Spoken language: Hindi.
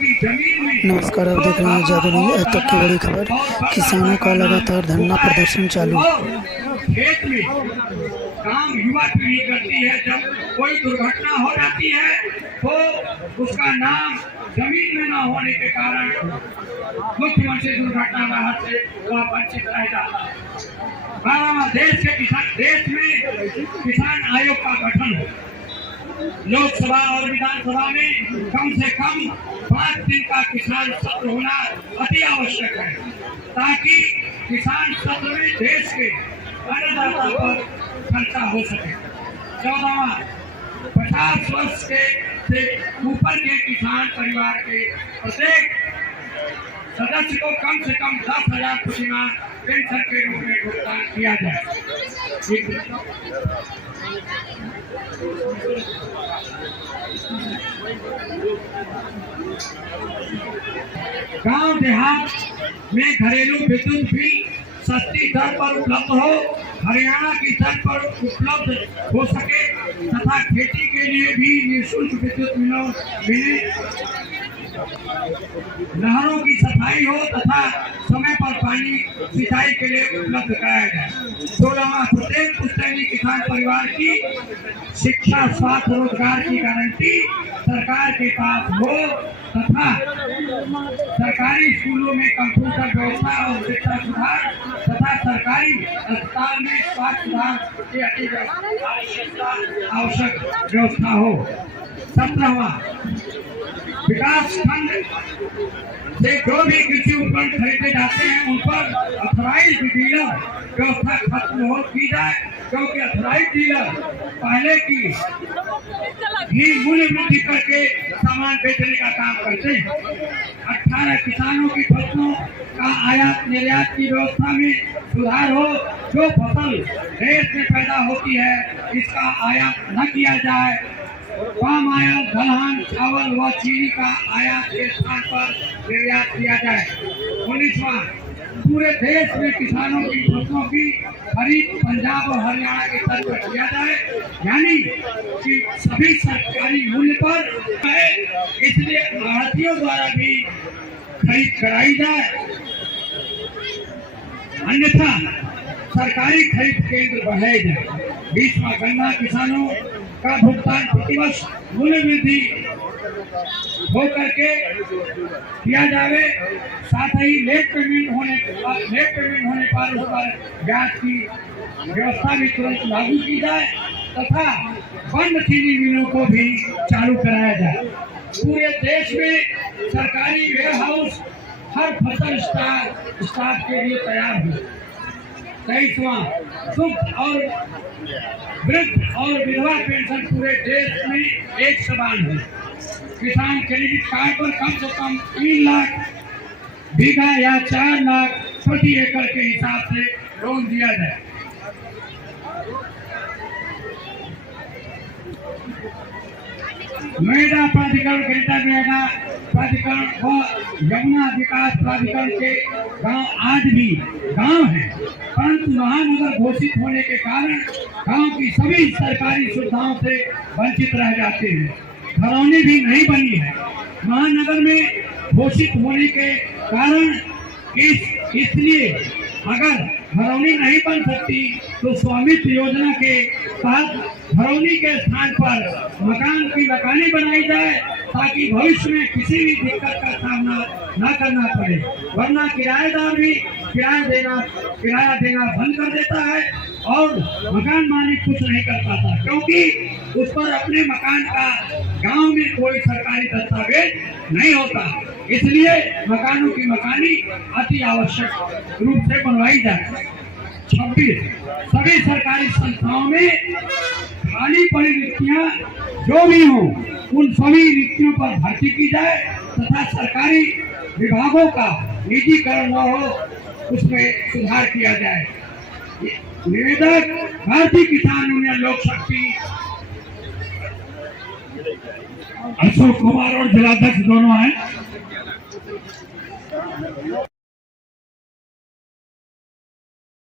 नमस्कार, आप देख रहे हैं जागो न्यूज़। आज तक की बड़ी खबर, किसानों का लगातार धरना प्रदर्शन चालू। खेत में काम युवा पीढ़ी करती है। जब कोई दुर्घटना हो जाती है तो उसका नाम जमीन में न होने के कारण मुख्यमंत्री दुर्घटना राहत से वह वंचित रह जाता है। देश में किसान आयोग का गठन हो। लोकसभा और विधानसभा में कम से कम 5 दिन का किसान सत्र होना अति आवश्यक है, ताकि किसान सत्र में देश के अन्नदाता पर चर्चा हो सके। 14वां 50 वर्ष से ऊपर के किसान परिवार के प्रत्येक सदस्य को कम से कम 10,000 प्रतिमाह पेंशन के रूप में भुगतान किया जाए। गांव देहात में घरेलू विद्युत भी सस्ती दर पर उपलब्ध हो, हरियाणा की दर पर उपलब्ध हो सके तथा खेती के लिए भी निःशुल्क विद्युत मिले, नहरों की सफाई हो तथा समय पर पानी सिंचाई के लिए उपलब्ध कराया जाए। 16वां प्रत्येक पुश्तैनी किसान परिवार की शिक्षा, स्वास्थ्य, रोजगार की गारंटी सरकार के पास हो तथा सरकारी स्कूलों में कंप्यूटर व्यवस्था और शिक्षा सुधार तथा सरकारी अस्पताल में स्वास्थ्य सुधार की आवश्यक व्यवस्था हो। 17वां विकास खंड से जो भी कृषि उपकरण खरीदे जाते हैं उन पर अथॉराइज्ड डीलर व्यवस्था खत्म हो की जाए, क्योंकि अथॉराइज्ड डीलर पहले की ही मूल्य वृद्धि करके सामान बेचने का काम करते हैं। 18 किसानों की फसलों का आयात निर्यात की व्यवस्था में सुधार हो। जो फसल देश में पैदा होती है इसका आयात न किया जाए। पाम आयल, दलहन, चावल व चीनी का आयात के स्थान पर निर्यात किया जाए। 19वां पूरे देश में किसानों की फसलों की खरीद पंजाब और हरियाणा के स्तर पर किया जाए, यानी कि सभी सरकारी मूल्य पर है, इसलिए आढ़तियों द्वारा भी खरीद कराई जाए। अन्यथा सरकारी खरीद केंद्र बढ़ाए जाए। 20वां गन्ना किसानों का भुगतान प्रतिवर्ष मूल्य वृद्धि हो करके किया जाए। साथ ही लेट पेमेंट होने पर उस पर ब्याज की व्यवस्था भी तुरंत लागू की जाए तथा बंद चीनी मिलों को भी चालू कराया जाए। पूरे देश में सरकारी वेयर हाउस हर फसल स्टॉक के लिए तैयार हो। 23वां दुग्ध और वृद्ध और विधवा पेंशन पूरे देश में एक समान है। किसान क्रेडिट कार्ड पर कम से कम 3 लाख बीघा या 4 लाख प्रति एकड़ के हिसाब से लोन दिया जाए। नोएडा प्राधिकरण, ग्रेटर नोएडा प्राधिकरण व यमुना विकास प्राधिकरण के गांव आज भी गांव है, परंतु महानगर घोषित होने के कारण गांव की सभी सरकारी सुविधाओं से वंचित रह जाते हैं। घरौनी भी नहीं बनी है। महानगर में घोषित होने के कारण इसलिए अगर घरौनी नहीं बन सकती तो स्वामित्व योजना के तहत घरौनी के स्थान पर मकान की मकानी बनाई जाए, ताकि भविष्य में किसी भी दिक्कत का सामना न करना पड़े। वरना किराएदार भी किराया देना बंद कर देता है और मकान मालिक कुछ नहीं कर पाता, क्योंकि उस पर अपने मकान का गांव में कोई सरकारी दस्तावेज नहीं होता। इसलिए मकानों की मकानी अति आवश्यक रूप से बनवाई जाए। 26 सभी सरकारी संस्थाओं में खाली पड़ी रिक्तियां जो भी हो उन सभी रिक्तियों पर भर्ती की जाए तथा सरकारी विभागों का निजीकरण न हो, उसमें सुधार किया जाए। निवेदक भारतीय किसान यूनियन लोक शक्ति अशोक कुमार और जिलाध्यक्ष दोनों हैं।